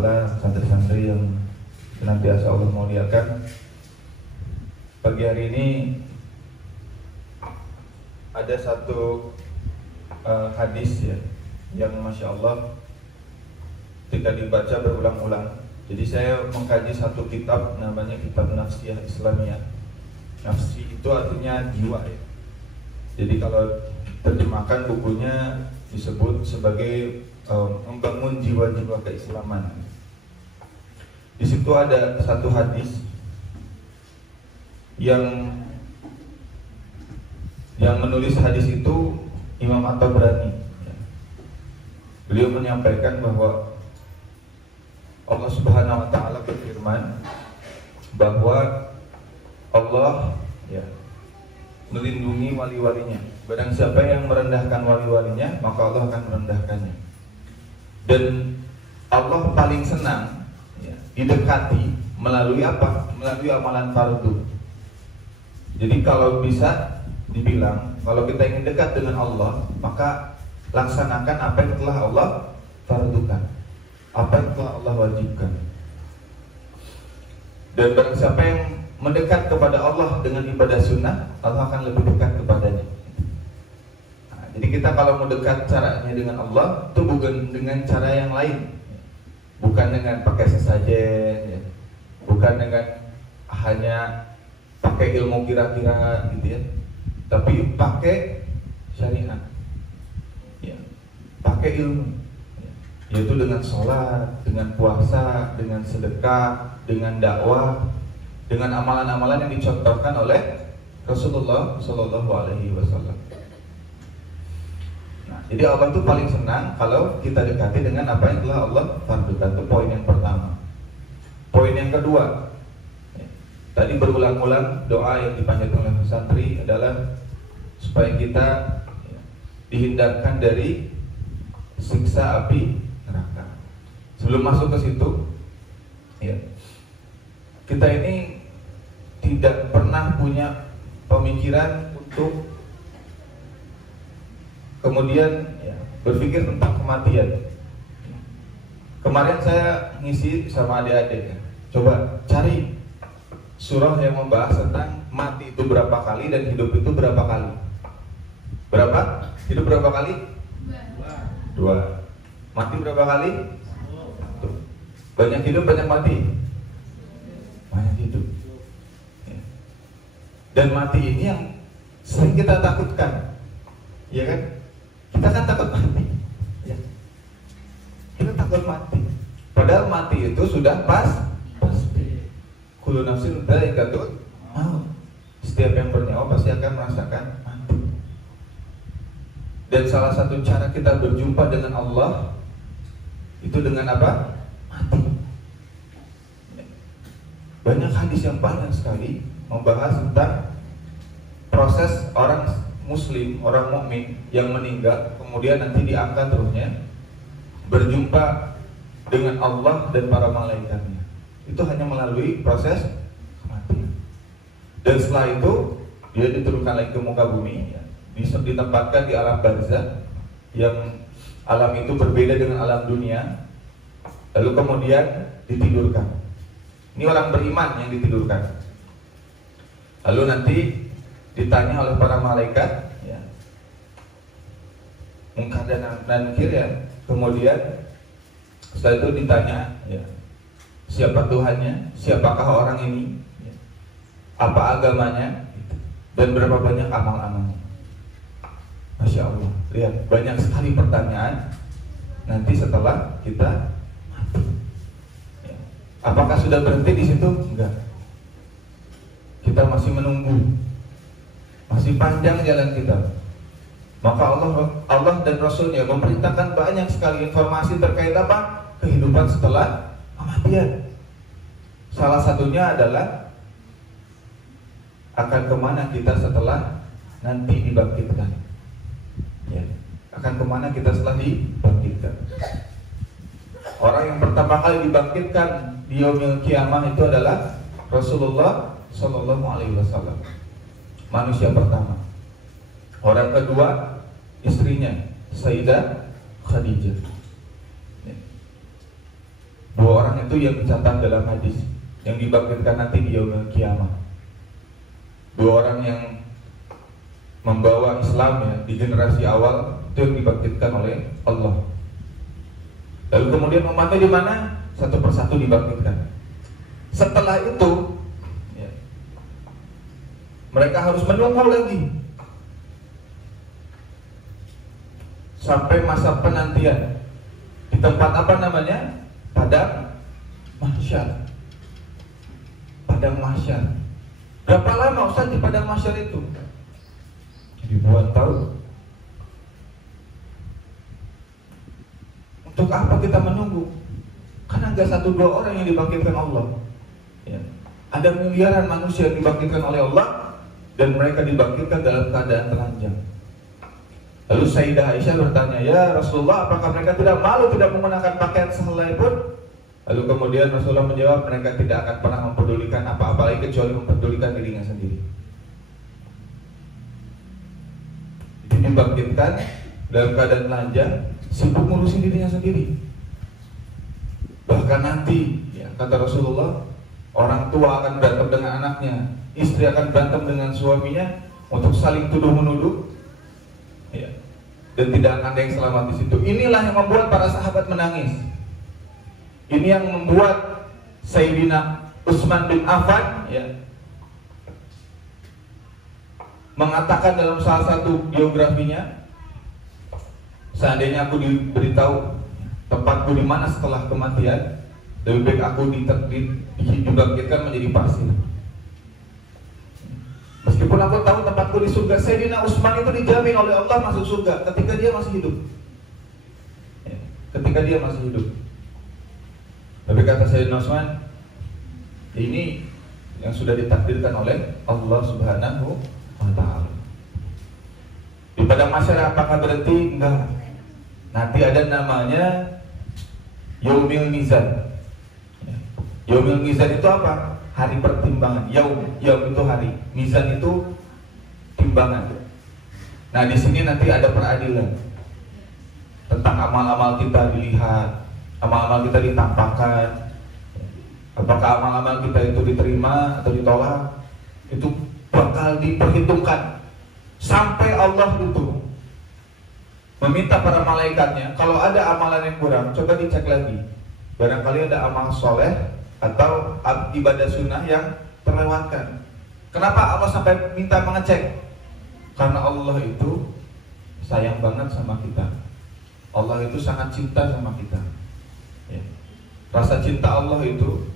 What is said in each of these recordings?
Ta'ala, santri-santri yang senantiasa Allah muliakan. Pagi hari ini ada satu hadis ya, yang Masya Allah ketika dibaca berulang-ulang. Jadi saya mengkaji satu kitab, namanya kitab Nafsiyah Islamiyah. Nafsi itu artinya jiwa ya. Jadi kalau terjemahkan bukunya disebut sebagai membangun jiwa-jiwa keislaman. Di situ ada satu hadis yang menulis hadis itu Imam At-Tabrani. Beliau menyampaikan bahwa Allah Subhanahu wa Ta'ala berfirman bahwa Allah ya melindungi wali-walinya. Barang siapa yang merendahkan wali-walinya, maka Allah akan merendahkannya. Dan Allah paling senang ya, didekati melalui apa? Melalui amalan fardu. Jadi kalau bisa dibilang, kalau kita ingin dekat dengan Allah, maka laksanakan apa yang telah Allah fardukan, apa yang telah Allah wajibkan. Dan barang siapa yang mendekat kepada Allah dengan ibadah sunnah, Allah akan lebih dekat kepadanya. Jadi kita kalau mau dekat caranya dengan Allah itu bukan dengan cara yang lain, bukan dengan pakai sesajen, ya. Bukan dengan hanya pakai ilmu kira-kira gitu ya, tapi pakai syariat, ya. Pakai ilmu, ya. Yaitu dengan sholat, dengan puasa, dengan sedekah, dengan dakwah, dengan amalan-amalan yang dicontohkan oleh Rasulullah Shallallahu Alaihi Wasallam. Jadi Allah itu paling senang kalau kita dekati dengan apa yang telah Allah fardukan. Itu poin yang pertama. Poin yang kedua, tadi berulang-ulang doa yang dipanjatkan oleh santri adalah supaya kita dihindarkan dari siksa api neraka. Sebelum masuk ke situ, ya, kita ini tidak pernah punya pemikiran untuk kemudian ya, berpikir tentang kematian. Kemarin saya ngisi sama adik-adik ya. Coba cari surah yang membahas tentang mati itu berapa kali dan hidup itu berapa kali. Berapa? Hidup berapa kali? 2. Mati berapa kali? 1. Banyak hidup, banyak mati. Banyak hidup ya. Dan mati ini yang sering kita takutkan, ya kan? Kita kan takut mati ya. Kita takut mati. Padahal mati itu sudah pasti. Kullu nafsin dha'iqatul maut. Setiap yang bernyawa pasti akan merasakan mati. Dan salah satu cara kita berjumpa dengan Allah itu dengan apa? Mati. Banyak hadis yang banyak sekali membahas tentang proses orang Muslim, orang mukmin yang meninggal kemudian nanti diangkat ruhnya berjumpa dengan Allah dan para malaikatnya. Itu hanya melalui proses kematian. Dan setelah itu dia diturunkan lagi ke muka bumi ya. Ditempatkan di alam barzakh yang alam itu berbeda dengan alam dunia. Lalu kemudian ditidurkan. Ini orang beriman yang ditidurkan. Lalu nanti ditanya oleh para malaikat ya, Munkar dan Nakir ya. Kemudian setelah itu ditanya ya, siapa Tuhannya, siapakah orang ini ya, apa agamanya dan berapa banyak amal-amalnya. Masya Allah, lihat banyak sekali pertanyaan nanti setelah kita mati ya. Apakah sudah berhenti di situ? Enggak. Kita masih menunggu. Masih panjang jalan kita. Maka Allah dan Rasulnya memerintahkan banyak sekali informasi terkait apa? Kehidupan setelah kematian. Salah satunya adalah akan kemana kita setelah nanti dibangkitkan ya. Akan kemana kita setelah dibangkitkan. Orang yang pertama kali dibangkitkan di yaumil kiamah itu adalah Rasulullah Sallallahu Alaihi Wasallam. Manusia pertama. Orang kedua istrinya Sayyidah Khadijah. Dua itu yang dicatat dalam hadis yang dibangkitkan nanti di yaumil kiamah. Dua orang yang membawa Islam ya di generasi awal itu yang dibangkitkan oleh Allah. Lalu kemudian umatnya di mana? Satu persatu dibangkitkan. Setelah itu ya, mereka harus menunggu lagi sampai masa penantian di tempat apa namanya? Padang mahsyar. Padang mahsyar. Berapa lama Ustaz di padang mahsyar itu? Ribuan tahun. Untuk apa kita menunggu? Karena enggak satu dua orang yang dibangkitkan Allah ya. Ada miliaran manusia yang dibangkitkan oleh Allah, dan mereka dibangkitkan dalam keadaan telanjang. Lalu Sayyidah Aisyah bertanya, ya Rasulullah, apakah mereka tidak malu tidak menggunakan pakaian sehelai pun? Lalu kemudian Rasulullah menjawab, mereka tidak akan pernah mempedulikan apa-apa lagi kecuali mempedulikan dirinya sendiri. Jadi dibangkitkan dalam keadaan telanjang, sibuk ngurusin dirinya sendiri. Bahkan nanti ya, kata Rasulullah, orang tua akan berantem dengan anaknya, istri akan berantem dengan suaminya untuk saling tuduh-menuduh ya. Dan tidak akan ada yang selamat di situ. Inilah yang membuat para sahabat menangis. Ini yang membuat Sayyidina Utsman bin Affan ya, mengatakan dalam salah satu biografinya, seandainya aku diberitahu tempatku di mana setelah kematian, lebih baik aku dibangkitkan menjadi pasir. Meskipun aku tahu tempatku di surga. Sayyidina Utsman itu dijamin oleh Allah masuk surga ketika dia masih hidup ya, ketika dia masih hidup. Tapi kata Sayyidina Utsman, ini yang sudah ditakdirkan oleh Allah Subhanahu wa ta'ala. Di padang mahsyar apakah berhenti? Enggak. Nanti ada namanya Yaumil Mizan. Yaumil Mizan itu apa? Hari pertimbangan. Yaum itu hari, Mizan itu timbangan. Nah, di sini nanti ada peradilan tentang amal-amal kita dilihat, amal-amal kita ditampakkan. Apakah amal-amal kita itu diterima atau ditolak? Itu bakal diperhitungkan sampai Allah itu meminta para malaikatnya, kalau ada amalan yang kurang, coba dicek lagi. Barangkali ada amal soleh atau ibadah sunnah yang terlewatkan. Kenapa Allah sampai minta mengecek? Karena Allah itu sayang banget sama kita. Allah itu sangat cinta sama kita ya. Rasa cinta Allah itu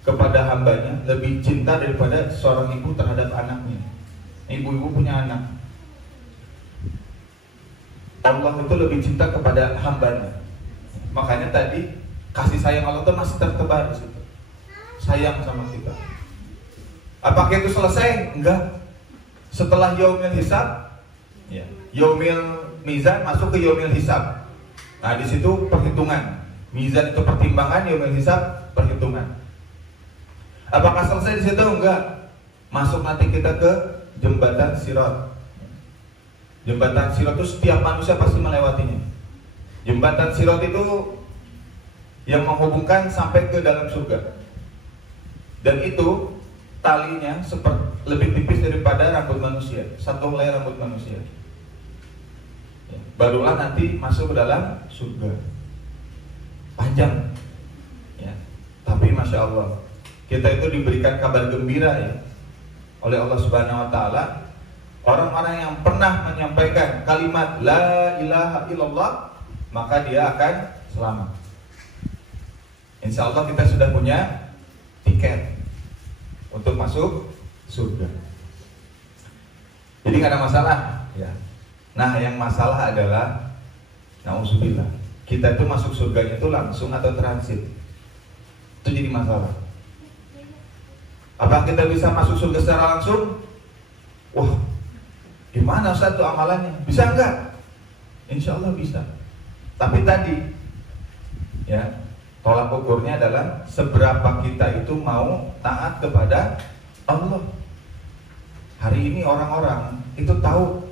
kepada hambanya lebih cinta daripada seorang ibu terhadap anaknya. Ibu-ibu punya anak, Allah itu lebih cinta kepada hambanya. Makanya tadi kasih sayang Allah itu masih tertebar di situ. Sayang sama kita. Apakah itu selesai? Enggak. Setelah yaumil hisab ya, yaumil mizan masuk ke yaumil hisab. Nah, di situ perhitungan. Mizan itu pertimbangan, yaumil hisab perhitungan. Apakah selesai di situ? Enggak. Masuk nanti kita ke jembatan Sirat. Jembatan Sirat itu setiap manusia pasti melewatinya. Jembatan Sirat itu yang menghubungkan sampai ke dalam surga. Dan itu talinya lebih tipis daripada rambut manusia, satu helai rambut manusia. Barulah nanti masuk ke dalam surga. Panjang ya. Tapi Masya Allah, kita itu diberikan kabar gembira ya oleh Allah Subhanahu wa ta'ala. Orang-orang yang pernah menyampaikan kalimat La ilaha illallah, maka dia akan selamat. Insya Allah kita sudah punya tiket untuk masuk surga. Jadi gak ada masalah ya. Nah, yang masalah adalah na'udzubillah, kita itu masuk surganya itu langsung atau transit. Itu jadi masalah. Apa kita bisa masuk surga secara langsung? Wah, gimana Ustaz itu amalannya? Bisa enggak? Insya Allah bisa. Tapi tadi ya, tolak ukurnya adalah seberapa kita itu mau taat kepada Allah. Hari ini orang-orang itu tahu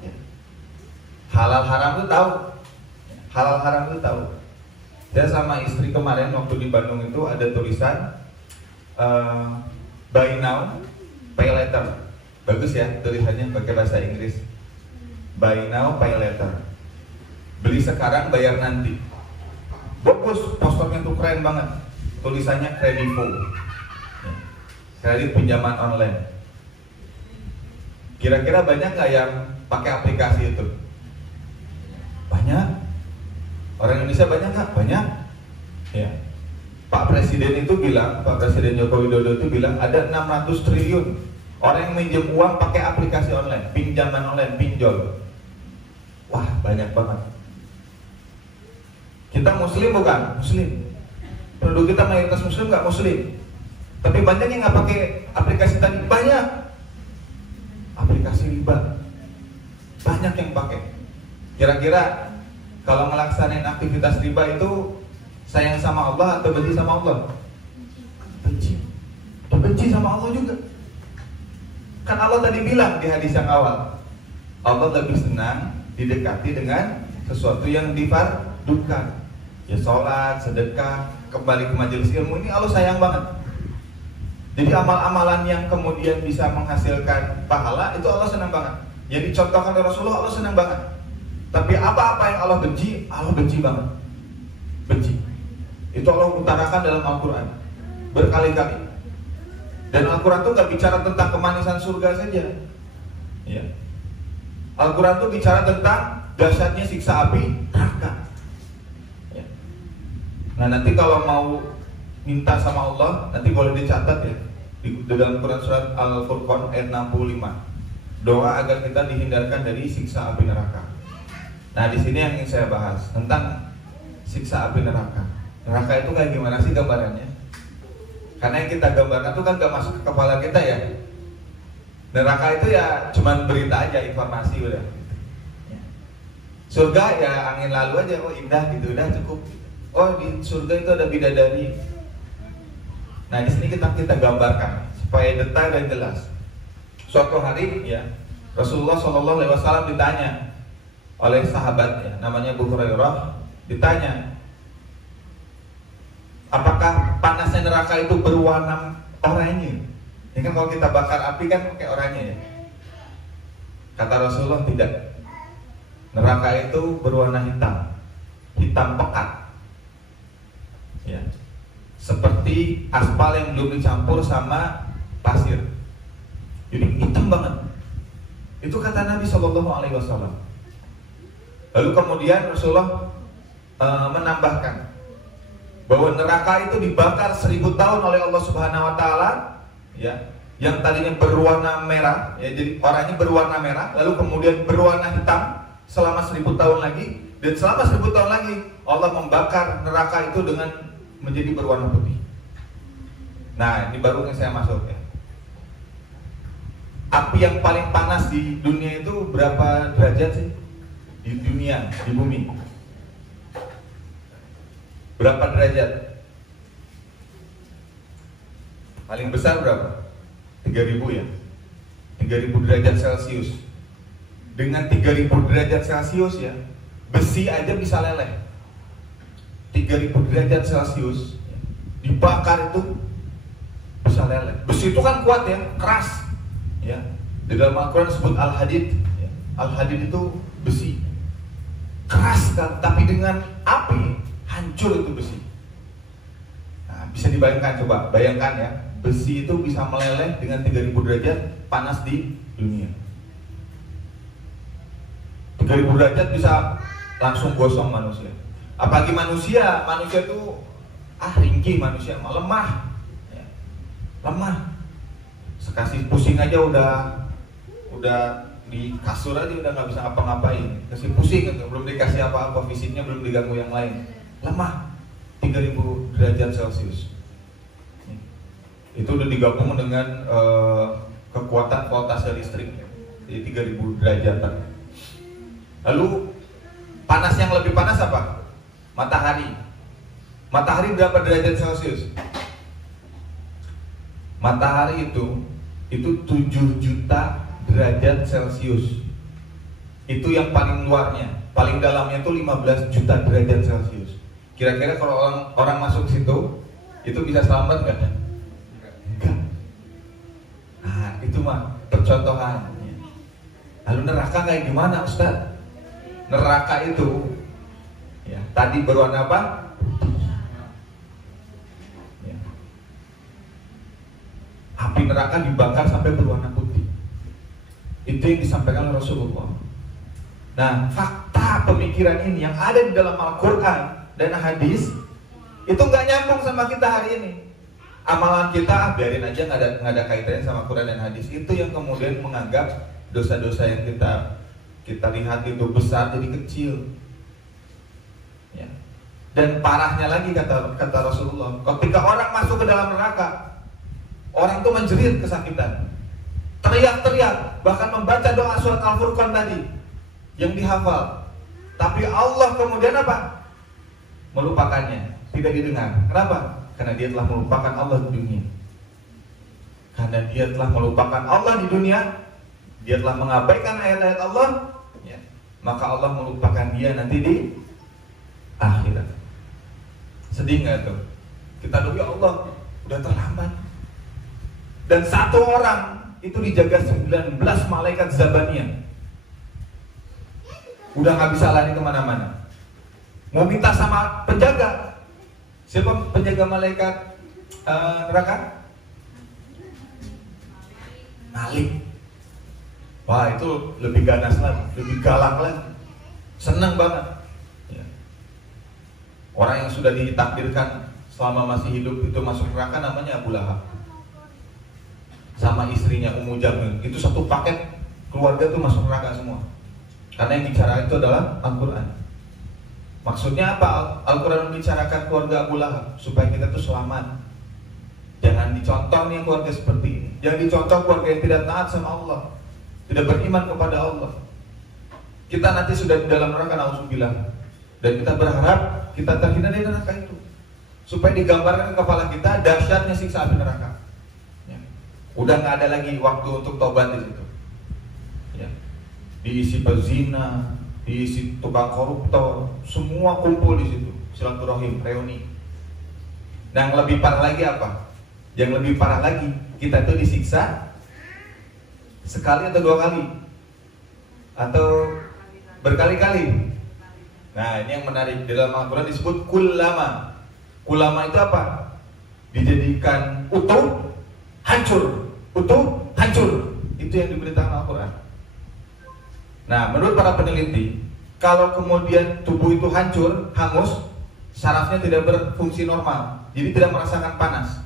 halal haram itu tahu. Halal haram itu tahu. Saya sama istri kemarin waktu di Bandung itu ada tulisan buy now, pay later. Bagus ya tulisannya pakai bahasa Inggris. Buy now, pay later. Beli sekarang, bayar nanti. Bagus, posternya tuh keren banget. Tulisannya Kredivo, kredit pinjaman online. Kira-kira banyak nggak yang pakai aplikasi itu? Banyak. Orang Indonesia banyak nggak? Banyak. Ya. Pak Presiden itu bilang, Pak Presiden Joko Widodo itu bilang ada 600 triliun orang yang minjem uang pakai aplikasi online, pinjaman online, pinjol. Wah, banyak banget. Kita muslim bukan? Muslim. Penduduk kita mayoritas muslim nggak muslim. Tapi banyak yang nggak pakai aplikasi tadi. Banyak. Aplikasi riba. Banyak yang pakai. Kira-kira kalau melaksanain aktivitas riba itu sayang sama Allah atau benci sama Allah? Benci. Benci sama Allah juga. Kan Allah tadi bilang di hadis yang awal, Allah lebih senang didekati dengan sesuatu yang difardukan. Ya sholat, sedekah, kembali ke majelis ilmu, ini Allah sayang banget. Jadi amal-amalan yang kemudian bisa menghasilkan pahala itu Allah senang banget. Jadi contohkan oleh Rasulullah, Allah senang banget. Tapi apa-apa yang Allah benci banget. Benci. Itu Allah utarakan dalam Al-Quran berkali-kali. Dan Al-Quran itu gak bicara tentang kemanisan surga saja ya. Al-Quran itu bicara tentang dahsyatnya siksa api neraka ya. Nah nanti kalau mau minta sama Allah, nanti boleh dicatat ya di dalam Quran surat Al-Furqan ayat 65, doa agar kita dihindarkan dari siksa api neraka. Nah di sini yang ingin saya bahas tentang siksa api neraka. Neraka itu kayak gimana sih gambarannya? Karena yang kita gambarkan itu kan gak masuk ke kepala kita ya. Neraka itu ya cuman berita aja, informasi udah. Surga ya angin lalu aja, oh indah gitu, udah cukup. Oh di surga itu ada bidadari. Nah di sini kita gambarkan supaya detail dan jelas. Suatu hari ya Rasulullah SAW ditanya oleh sahabatnya, namanya Abu Hurairah, ditanya, apakah panasnya neraka itu berwarna oranye? Ini kan kalau kita bakar api kan pakai oranye ya. Kata Rasulullah tidak. Neraka itu berwarna hitam, hitam pekat. Ya. Seperti aspal yang belum dicampur sama pasir. Jadi hitam banget. Itu kata Nabi SAW. Lalu kemudian Rasulullah menambahkan bahwa neraka itu dibakar 1000 tahun oleh Allah Subhanahu Wa Taala, ya, yang tadinya berwarna merah, ya, jadi oranye berwarna merah, lalu kemudian berwarna hitam selama 1000 tahun lagi, dan selama 1000 tahun lagi Allah membakar neraka itu dengan menjadi berwarna putih. Nah, ini baru yang saya masuk ya. Api yang paling panas di dunia itu berapa derajat sih? Di dunia, di bumi. Berapa derajat? Paling besar berapa? 3000 ya. 3000 derajat Celcius. Dengan 3000 derajat Celcius ya, besi aja bisa leleh. 3000 derajat Celcius dibakar itu bisa leleh. Besi itu kan kuat ya, keras. Ya. Di dalam Al-Quran disebut Al-Hadid. Ya. Al-Hadid itu besi. Keras kan, tapi dengan api hancur itu besi. Nah, bisa dibayangkan, coba bayangkan ya, besi itu bisa meleleh dengan 3000 derajat panas di dunia. 3000 derajat bisa langsung gosong manusia. Apalagi manusia itu ringkih, manusia lemah ya. Lemah. Sekasih pusing aja udah di kasur aja udah nggak bisa ngapa-ngapain. Kasih pusing gitu, belum dikasih apa-apa, fisiknya belum diganggu yang lain. Lemah. 3000 derajat Celcius. Itu udah digabung dengan kekuatan voltase listrik. Jadi 3000 derajat. Lalu panas yang lebih panas apa? Matahari. Matahari berapa derajat Celcius? Matahari itu 7 juta derajat Celcius. Itu yang paling luarnya. Paling dalamnya itu 15 juta derajat Celcius. Kira-kira kalau orang masuk situ itu bisa selamat nggak? Enggak. Nah, itu mah percontohan. Lalu neraka kayak gimana, Ustaz? Neraka itu ya, tadi berwarna apa? Ya. Api neraka dibakar sampai berwarna putih. Itu yang disampaikan oleh Rasulullah. Nah, fakta pemikiran ini yang ada di dalam Al-Quran dan hadis itu nggak nyambung sama kita hari ini. Amalan kita biarin aja, nggak ada kaitannya sama Quran dan hadis. Itu yang kemudian menganggap dosa-dosa yang kita lihat itu besar jadi kecil. Ya. Dan parahnya lagi kata Rasulullah, ketika orang masuk ke dalam neraka, orang itu menjerit kesakitan, teriak-teriak, bahkan membaca doa surat Al-Furqan tadi yang dihafal. Tapi Allah kemudian apa? Melupakannya, tidak didengar. Kenapa? Karena dia telah melupakan Allah di dunia. Karena dia telah melupakan Allah di dunia, dia telah mengabaikan ayat-ayat Allah, ya, maka Allah melupakan dia nanti di akhirat. Sedih nggak tuh? Kita doa, ya Allah, udah terlambat. Dan satu orang itu dijaga 19 malaikat Zabaniyah. Udah nggak bisa lari kemana-mana. Mau minta sama penjaga. Siapa penjaga malaikat neraka? Malik. Wah, itu lebih ganas lagi, lebih galak lagi. Senang banget. Ya. Orang yang sudah ditakdirkan selama masih hidup itu masuk neraka namanya Abu Lahab. Sama istrinya Ummu Jamil. Itu satu paket keluarga tuh masuk neraka semua. Karena yang bicara itu adalah Al-Quran. Maksudnya apa? Al-Quran membicarakan keluarga Abu Lahab supaya kita tuh selamat. Jangan dicontoh nih keluarga seperti ini. Jangan dicontoh keluarga yang tidak taat sama Allah, tidak beriman kepada Allah. Kita nanti sudah di dalam neraka, na'udzubillah. Dan kita berharap kita terhindar dari neraka itu, supaya digambarkan ke kepala kita dahsyatnya siksa api neraka. Ya. Udah nggak ada lagi waktu untuk tobat di situ. Ya. Diisi pezina, diisi tukang koruptor, semua kumpul di situ, silaturahim, reuni. Dan yang lebih parah lagi apa? Yang lebih parah lagi, kita itu disiksa sekali atau 2 kali, atau berkali-kali. Nah, ini yang menarik. Di dalam Al-Quran disebut kullama. Kullama itu apa? Dijadikan utuh, hancur. Utuh, hancur. Itu yang diberitakan Al-Quran. Nah, menurut para peneliti, kalau kemudian tubuh itu hancur, hangus, sarafnya tidak berfungsi normal, jadi tidak merasakan panas.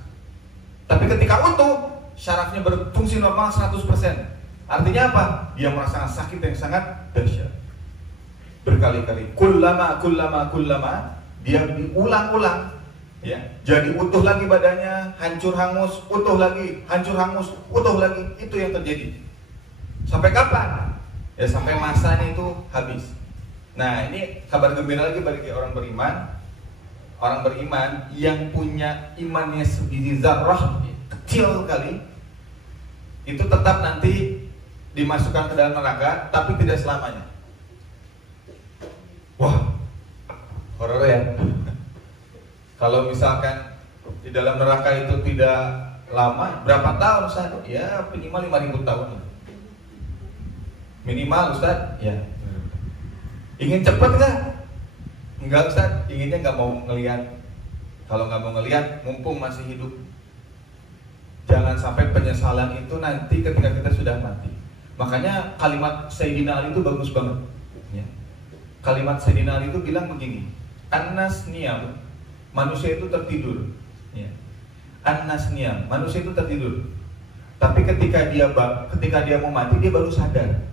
Tapi ketika utuh, sarafnya berfungsi normal 100%. Artinya apa? Dia merasakan sakit yang sangat dahsyat. Berkali-kali, kullama, dia diulang-ulang, ya. Jadi utuh lagi badannya, hancur hangus, utuh lagi, hancur hangus, utuh lagi. Itu yang terjadi. Sampai kapan? Ya, sampai masanya itu habis. Nah, ini kabar gembira lagi bagi orang beriman. Orang beriman yang punya imannya sebiji zarrah, kecil kali, itu tetap nanti dimasukkan ke dalam neraka, tapi tidak selamanya. Wah, horor ya. Kalau misalkan di dalam neraka itu tidak lama, berapa tahun Ustaz? Ya minimal 5.000 tahun. Minimal Ustaz, ya. Ingin cepat nggak? Enggak Ustaz, inginnya nggak mau ngelihat. Kalau nggak mau ngelihat, mumpung masih hidup. Jangan sampai penyesalan itu nanti ketika kita sudah mati. Makanya kalimat Sayyidina Ali itu bagus banget. Ya. Kalimat Sayyidina Ali itu bilang begini, An-nas niyam, manusia itu tertidur. Ya. An-nas niyam, manusia itu tertidur. Tapi ketika dia mau mati, dia baru sadar.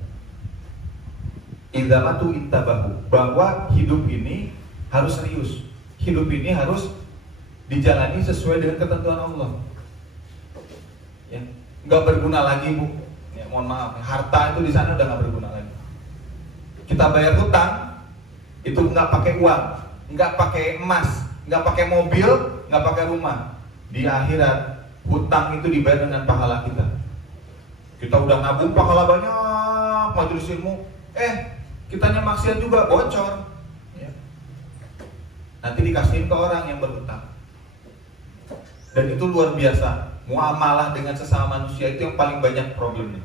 Idza matu intabahu, bahwa hidup ini harus serius. Hidup ini harus dijalani sesuai dengan ketentuan Allah. Ya, nggak berguna lagi Bu. Ya, mohon maaf, harta itu di sana udah nggak berguna lagi. Kita bayar hutang itu nggak pakai uang, nggak pakai emas, nggak pakai mobil, nggak pakai rumah. Di akhirat hutang itu dibayar dengan pahala kita. Kita udah nabung pahala banyak, majelis ilmu, kitanya maksiat juga bocor. Ya. nanti dikasihin ke orang yang berhutang. Dan itu luar biasa. Muamalah dengan sesama manusia itu yang paling banyak problemnya.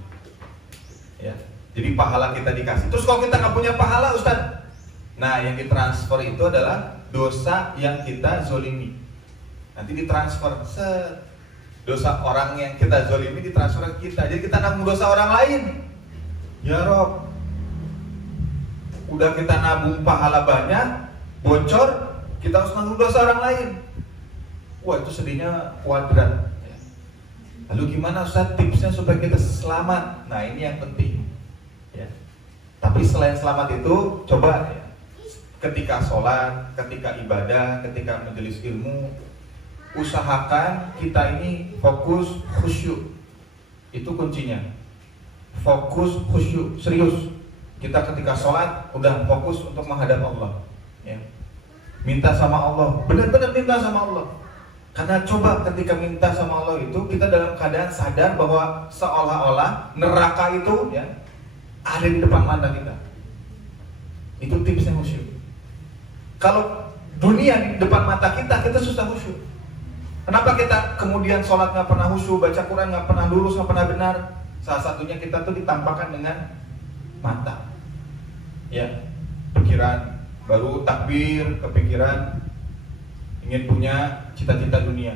Ya. Jadi pahala kita dikasih. Terus kalau kita nggak punya pahala, Ustaz, nah yang ditransfer itu adalah dosa yang kita zolimi. Nanti ditransfer, dosa orang yang kita zolimi ditransfer ke kita. Jadi kita nanggung dosa orang lain. Ya Rob, udah kita nabung pahala banyak, bocor, kita harus nanggung dosa orang lain. Wah, itu sedihnya kuadrat. Lalu gimana Ustaz tipsnya supaya kita selamat? Nah ini yang penting ya. Tapi selain selamat itu, coba ya, ketika sholat, ketika ibadah, ketika majelis ilmu, usahakan kita ini fokus khusyuk. Itu kuncinya. Fokus khusyuk, serius. Kita ketika sholat udah fokus untuk menghadap Allah ya. Minta sama Allah, benar-benar minta sama Allah. Karena coba ketika minta sama Allah itu, kita dalam keadaan sadar bahwa seolah-olah neraka itu ya ada di depan mata kita. Itu tipsnya khusyuk. Kalau dunia di depan mata kita, kita susah khusyuk. Kenapa kita kemudian sholat nggak pernah khusyuk, baca Quran nggak pernah lurus, nggak pernah benar? Salah satunya kita tuh ditampakkan dengan mata. Ya, pikiran baru takbir, kepikiran ingin punya cita-cita dunia,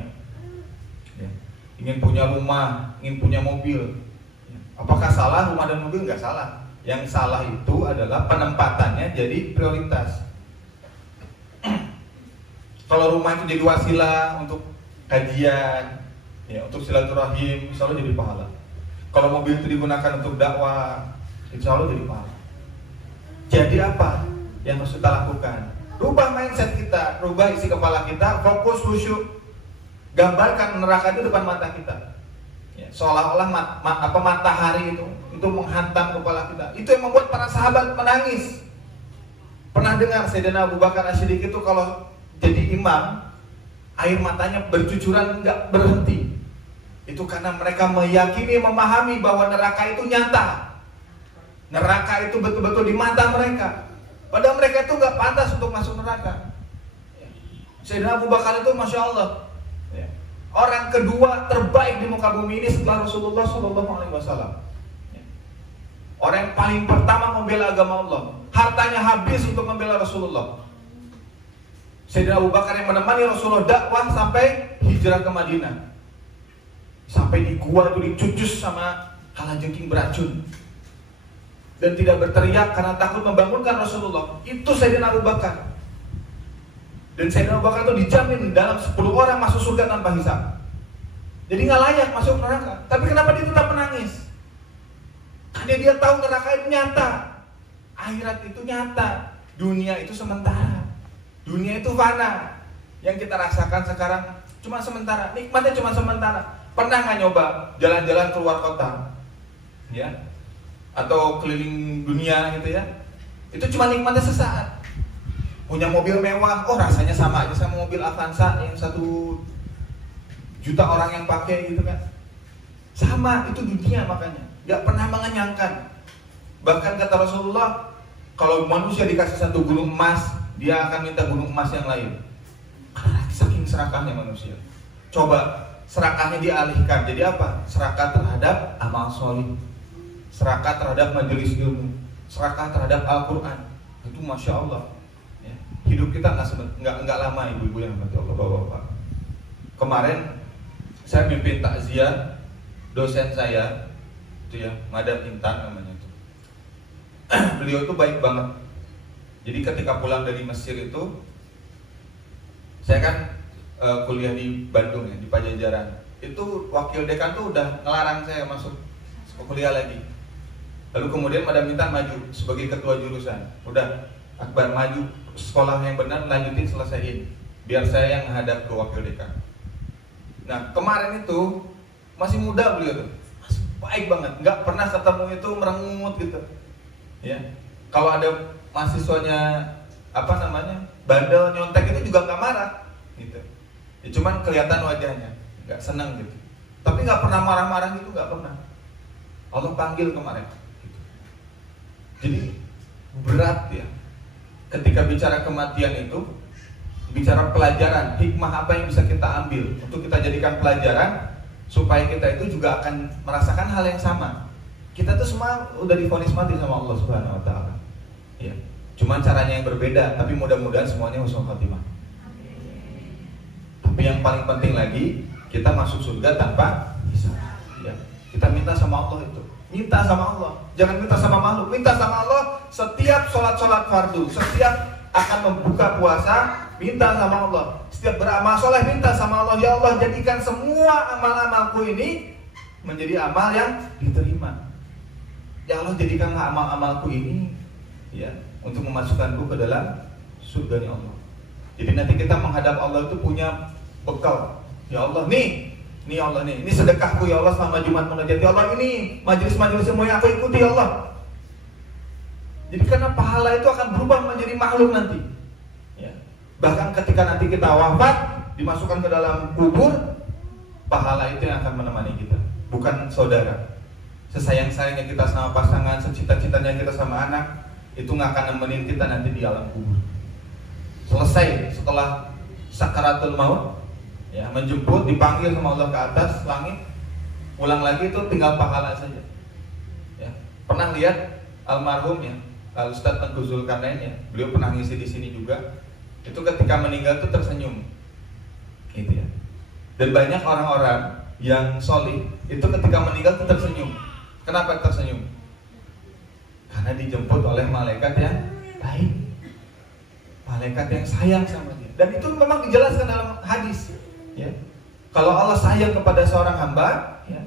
ya. Ingin punya rumah, ingin punya mobil. Apakah salah rumah dan mobil? Nggak salah. Yang salah itu adalah penempatannya jadi prioritas. Kalau rumah itu jadi wasilah untuk kajian, ya, untuk silaturahim, insya Allah jadi pahala. Kalau mobil itu digunakan untuk dakwah, insya Allah jadi pahala. Jadi apa yang harus kita lakukan? Rubah mindset kita, rubah isi kepala kita, fokus khusyuk. Gambarkan neraka itu depan mata kita. Ya, seolah-olah matahari itu menghantam kepala kita. Itu yang membuat para sahabat menangis. Pernah dengar Sayyidina Abu Bakar As-Siddiq itu kalau jadi imam, air matanya bercucuran nggak berhenti. Itu karena mereka meyakini, memahami bahwa neraka itu nyata. Neraka itu betul-betul di mata mereka. Padahal mereka itu nggak pantas untuk masuk neraka. Sayyidina Abu Bakar itu Masya Allah, orang kedua terbaik di muka bumi ini setelah Rasulullah SAW. Orang yang paling pertama membela agama Allah, hartanya habis untuk membela Rasulullah. Sayyidina Abu Bakar yang menemani Rasulullah dakwah sampai hijrah ke Madinah. Sampai di gua itu dicucus sama kalajengking beracun. Dan tidak berteriak karena takut membangunkan Rasulullah. Itu Sayyidina Abu Bakar. Dan Sayyidina Abu Bakar itu dijamin dalam 10 orang masuk surga tanpa hisab. Jadi nggak layak masuk neraka. Tapi kenapa dia tetap menangis? Karena dia tahu neraka itu nyata, akhirat itu nyata, dunia itu sementara, dunia itu fana. Yang kita rasakan sekarang cuma sementara, nikmatnya cuma sementara. Pernah nggak nyoba jalan-jalan keluar kota, ya? Atau keliling dunia gitu ya, itu cuma nikmatnya sesaat. Punya mobil mewah, oh rasanya sama aja sama mobil Avanza yang 1 juta orang yang pakai gitu kan. Sama, itu dunia makanya, gak pernah mengenyangkan. Bahkan kata Rasulullah, kalau manusia dikasih 1 gunung emas, dia akan minta gunung emas yang lain. Karena saking serakahnya manusia. Coba, serakahnya dialihkan, jadi apa? Serakah terhadap amal sholih, serakah terhadap majelis ilmu, serakah terhadap Al-Quran. Itu Masya Allah ya. Hidup kita nggak lama, ibu-ibu yang berarti Allah, bapak-bapak. Kemarin saya mimpin takziah dosen saya, itu ya, Madam Intan namanya itu. Beliau itu baik banget. Jadi ketika pulang dari Mesir itu, saya kan kuliah di Bandung ya, di Pajajaran. Itu wakil dekan tuh udah ngelarang saya masuk kuliah lagi. Lalu kemudian Madam Intan maju sebagai ketua jurusan. Udah, Akbar maju, sekolah yang benar, lanjutin, selesaiin. Biar saya yang menghadap ke wakil dekan. Nah, kemarin itu masih muda beliau tuh, masih baik banget, nggak pernah ketemu itu merengut gitu. Ya, kalau ada mahasiswanya bandel nyontek itu juga nggak marah, gitu. Ya, cuman kelihatan wajahnya, nggak senang gitu. Tapi nggak pernah marah-marah gitu, nggak pernah. Allah panggil kemarin. Gitu. Jadi berat ya, ketika bicara kematian itu, bicara pelajaran, hikmah apa yang bisa kita ambil untuk kita jadikan pelajaran supaya kita itu juga akan merasakan hal yang sama. Kita tuh semua udah divonis mati sama Allah Subhanahu wa taala. Ya. Cuman caranya yang berbeda, tapi mudah-mudahan semuanya husnul khatimah. Tapi yang paling penting lagi, kita masuk surga tanpa hisab. Ya. Kita minta sama Allah itu. Minta sama Allah. Jangan minta sama makhluk, minta sama Allah. Setiap sholat fardu, setiap akan membuka puasa, minta sama Allah. Setiap beramal soleh, minta sama Allah. Ya Allah, jadikan semua amal-amalku ini menjadi amal yang diterima. Ya Allah, jadikanlah amal-amalku ini ya untuk memasukkanku ke dalam surga-Nya Allah. Jadi nanti kita menghadap Allah itu punya bekal. Ya Allah, nih Allah nih, ini sedekahku ya Allah selama Jumat Munajat. Ya Allah, ini majelis-majelis semua yang aku ikuti ya Allah. Jadi karena pahala itu akan berubah menjadi makhluk nanti. Ya. Bahkan ketika nanti kita wafat, dimasukkan ke dalam kubur, pahala itu yang akan menemani kita, bukan saudara. Sesayang-sayangnya kita sama pasangan, secita-citanya kita sama anak, itu nggak akan nemenin kita nanti di alam kubur. Selesai setelah sakaratul maut, ya, menjemput, dipanggil sama Allah ke atas langit, pulang lagi itu tinggal pahala saja. Ya. Pernah lihat almarhum ya, Ustadz Tengku Zulkarnain ya, beliau pernah ngisi di sini juga. Itu ketika meninggal itu tersenyum, gitu ya. Dan banyak orang-orang yang solih itu ketika meninggal itu tersenyum. Kenapa tersenyum? Karena dijemput oleh malaikat yang baik, malaikat yang sayang sama dia. Dan itu memang dijelaskan dalam hadis. Ya. Kalau Allah sayang kepada seorang hamba, ya,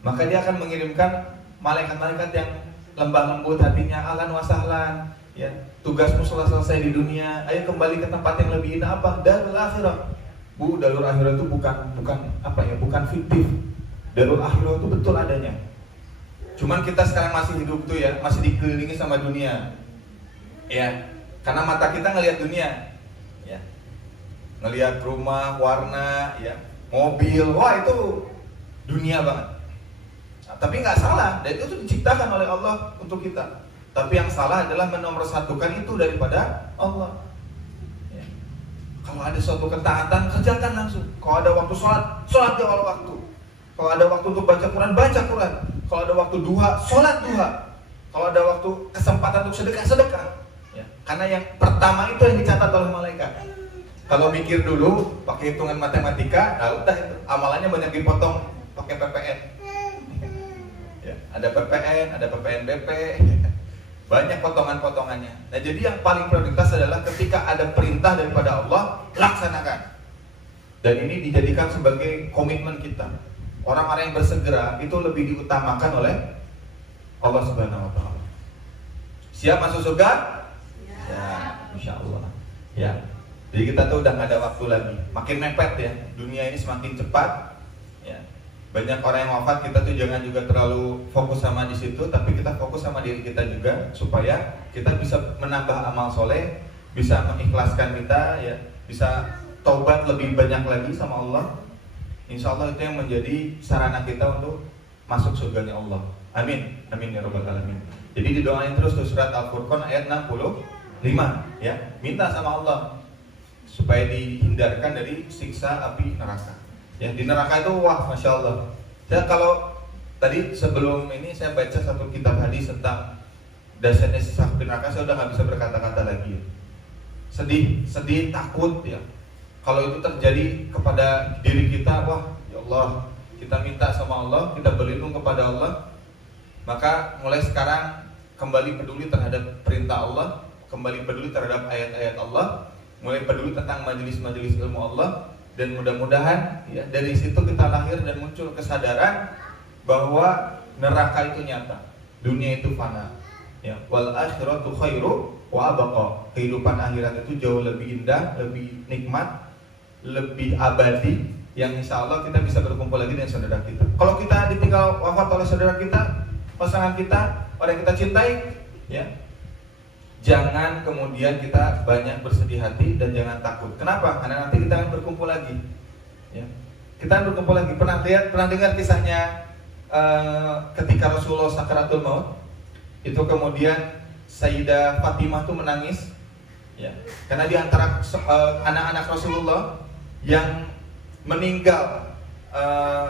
maka dia akan mengirimkan malaikat-malaikat yang lembah lembut hatinya, ahlan wa sahlan, ya. Tugasmu setelah selesai di dunia, ayo kembali ke tempat yang lebih indah. Apa? Darul akhirah. Bu, darul akhirah itu bukan apa ya? Bukan fiktif. Darul akhirah itu betul adanya. Cuman kita sekarang masih hidup tuh ya, masih dikelilingi sama dunia. Ya. Karena mata kita ngelihat dunia. Ya. Ngelihat rumah, warna, ya, mobil, wah itu dunia banget. Nah, tapi nggak salah, dan itu diciptakan oleh Allah untuk kita. Tapi yang salah adalah menomorsatukan itu daripada Allah. Ya. Kalau ada suatu ketaatan, kerjakan langsung. Kalau ada waktu sholat di awal waktu. Kalau ada waktu untuk baca Quran, baca Quran. Kalau ada waktu duha, sholat duha. Kalau ada waktu kesempatan untuk sedekah. Ya. Karena yang pertama itu yang dicatat oleh malaikat. Kalau mikir dulu pakai hitungan matematika, nah udah itu amalannya banyak dipotong pakai PPN. Ya, ada PPN, ada PPNBP, banyak potongan-potongannya. Nah jadi yang paling prioritas adalah ketika ada perintah daripada Allah, laksanakan. Dan ini dijadikan sebagai komitmen kita. Orang-orang yang bersegera itu lebih diutamakan oleh Allah Subhanahu Wa Taala. Siap masuk surga? Ya, Insya Allah. Ya. Jadi kita tuh udah gak ada waktu lagi, makin mepet ya, dunia ini semakin cepat. Ya. Banyak orang yang wafat, kita tuh jangan juga terlalu fokus sama di situ, tapi kita fokus sama diri kita juga supaya kita bisa menambah amal soleh, bisa mengikhlaskan kita, ya, bisa taubat lebih banyak lagi sama Allah. Insya Allah itu yang menjadi sarana kita untuk masuk surganya Allah. Amin, amin ya rabbal alamin. Jadi didoain terus tuh surat Al-Furqan ayat 65, ya, minta sama Allah supaya dihindarkan dari siksa api neraka. Ya, di neraka itu wah, masya Allah. Saya kalau tadi sebelum ini saya baca satu kitab hadis tentang dahsyatnya siksa api neraka, saya udah nggak bisa berkata-kata lagi. Sedih, takut ya. Kalau itu terjadi kepada diri kita, wah, ya Allah, kita minta sama Allah, kita berlindung kepada Allah. Maka mulai sekarang kembali peduli terhadap perintah Allah, kembali peduli terhadap ayat-ayat Allah, mulai peduli tentang majelis-majelis ilmu Allah, dan mudah-mudahan ya dari situ kita lahir dan muncul kesadaran bahwa neraka itu nyata, dunia itu fana. Ya, wal akhiratu khairu wa abqa. Kehidupan akhirat itu jauh lebih indah, lebih nikmat, lebih abadi, yang insya Allah kita bisa berkumpul lagi dengan saudara kita. Kalau kita ditinggal wafat oleh saudara kita, pasangan kita, orang yang kita cintai, ya, jangan kemudian kita banyak bersedih hati dan jangan takut. Kenapa? Karena nanti kita akan berkumpul lagi. Ya. Kita akan berkumpul lagi. Pernah dengar kisahnya ketika Rasulullah sakaratul maut, itu kemudian Sayyidah Fatimah tuh menangis Ya, karena di antara anak-anak Rasulullah yang meninggal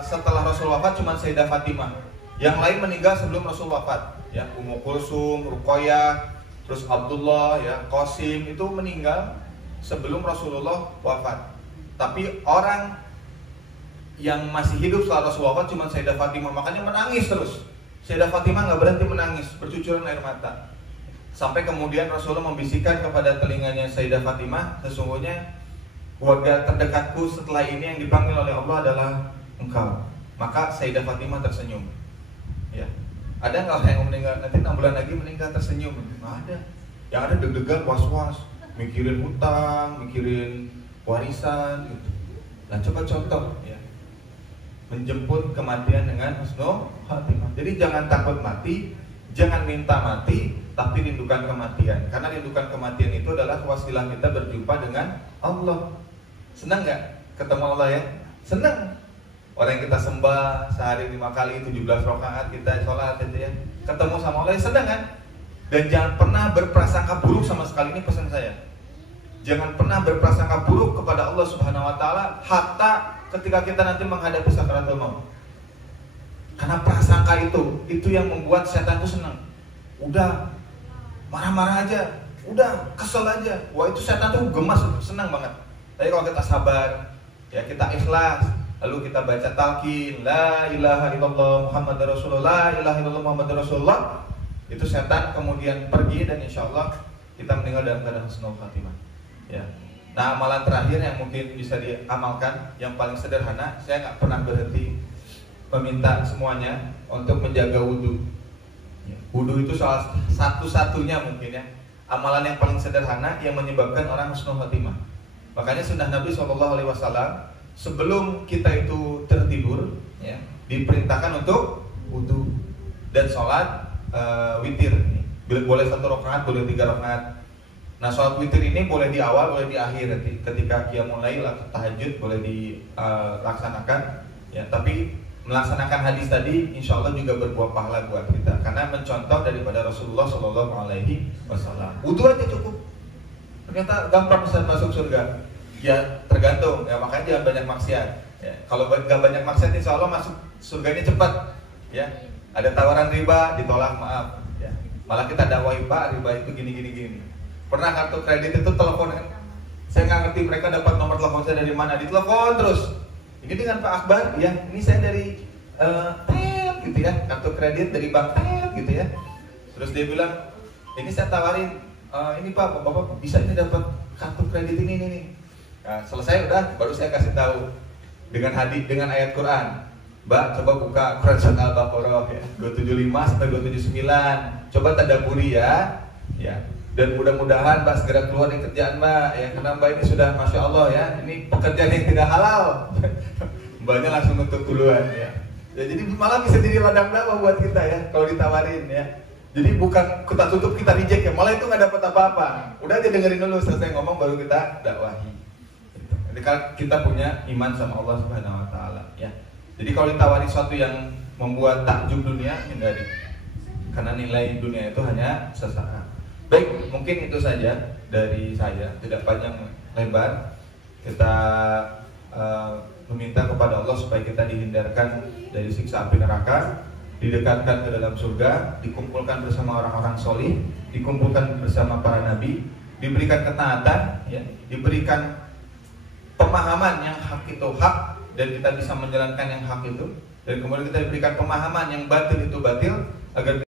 setelah Rasul wafat cuma Sayyidah Fatimah. Yang lain meninggal sebelum Rasul wafat. Ya, Ummu Kulsum, Ruqayyah, terus Abdullah, ya, Qasim itu meninggal sebelum Rasulullah wafat. Tapi orang yang masih hidup setelah Rasul wafat cuma Sayyidah Fatimah, makanya menangis terus. Sayyidah Fatimah nggak berhenti menangis, bercucuran air mata. Sampai kemudian Rasulullah membisikkan kepada telinganya Sayyidah Fatimah, sesungguhnya keluarga terdekatku setelah ini yang dipanggil oleh Allah adalah engkau. Maka Sayyidah Fatimah tersenyum. Ya. Ada nggak orang yang meninggal nanti 6 bulan lagi meninggal tersenyum? Nggak ada. Yang ada deg-degan, was-was, mikirin hutang, mikirin warisan gitu. Nah, coba contoh ya. Menjemput kematian dengan husnul khatimah. Jadi jangan takut mati, jangan minta mati, tapi rindukan kematian. Karena rindukan kematian itu adalah wasilah kita berjumpa dengan Allah. Senang nggak ketemu Allah ya? Senang. Orang yang kita sembah sehari 5 kali 17 rakaat kita sholat itu ya, ketemu sama Allah, senang kan? Dan jangan pernah berprasangka buruk sama sekali, ini pesan saya. Jangan pernah berprasangka buruk kepada Allah Subhanahu wa taala hatta ketika kita nanti menghadapi sakaratul maut. Karena prasangka itu yang membuat setan itu senang. Udah marah-marah aja, udah kesel aja. Wah, itu setan tuh gemas, senang banget. Tapi kalau kita sabar, ya kita ikhlas, lalu kita baca talqin, la ilaha illallah Muhammadur Rasulullah, la ilaha illallah Muhammadur Rasulullah, itu setan kemudian pergi dan insya Allah kita meninggal dalam keadaan husnul khatimah. Ya. Nah, amalan terakhir yang mungkin bisa diamalkan, yang paling sederhana, saya nggak pernah berhenti meminta semuanya untuk menjaga wudhu. Wudhu itu salah satu-satunya mungkin ya amalan yang paling sederhana yang menyebabkan orang husnul khatimah. Makanya sunnah Nabi SAW sebelum kita itu tertidur, ya, diperintahkan untuk wudhu dan sholat witir. Boleh 1 rakaat, boleh 3 rakaat. Nah, sholat witir ini boleh di awal, boleh di akhir. Ketika qiyamul lail atau tahajud boleh dilaksanakan. Ya, tapi melaksanakan hadis tadi, insya Allah juga berbuah pahala buat kita. Karena mencontoh daripada Rasulullah SAW. Wudhu aja cukup. Ternyata gampang bisa masuk surga. Ya tergantung, ya makanya jangan banyak maksiat. Ya, kalau nggak banyak maksiat, insya Allah masuk surganya cepat. Ya, ada tawaran riba, ditolak maaf. Ya, malah kita dakwahi, Pak, riba itu gini. Pernah kartu kredit itu telepon kan? Saya nggak ngerti mereka dapat nomor telepon saya dari mana. Ditelepon terus. Ini dengan Pak Akbar, ya. Ini saya dari gitu ya, kartu kredit dari bank gitu ya. Terus dia bilang, ini saya tawarin, ini Pak, Bapak bisa ini dapat kartu kredit ini nih. Nah, selesai udah, baru saya kasih tahu dengan dengan ayat Quran. Mbak, coba buka Quran Surat Al-Baqarah ya, 275 sampai 279. Coba tadaburi ya. Ya. Dan mudah-mudahan Mbak segera keluar dari kerjaan Mbak ya, karena Mbak ini sudah Masya Allah ya, ini pekerjaan yang tidak halal. Mbaknya langsung nutup duluan ya. Ya, jadi malah bisa jadi ladang dakwah buat kita ya kalau ditawarin ya. Jadi bukan kita tutup, kita reject ya, malah itu nggak dapat apa-apa. Udah aja dengerin dulu, selesai ngomong baru kita dakwahi. Jadi kita punya iman sama Allah Subhanahu wa taala ya. Jadi kalau ditawari sesuatu yang membuat takjub dunia, hindari. Karena nilai dunia itu hanya sesaat. Baik, mungkin itu saja dari saya, tidak panjang lebar. Kita meminta kepada Allah supaya kita dihindarkan dari siksa api neraka, didekatkan ke dalam surga, dikumpulkan bersama orang-orang solih, dikumpulkan bersama para nabi, diberikan ketaatan, ya, diberikan pemahaman yang hak itu hak dan kita bisa menjalankan yang hak itu, dan kemudian kita diberikan pemahaman yang batil itu batil agar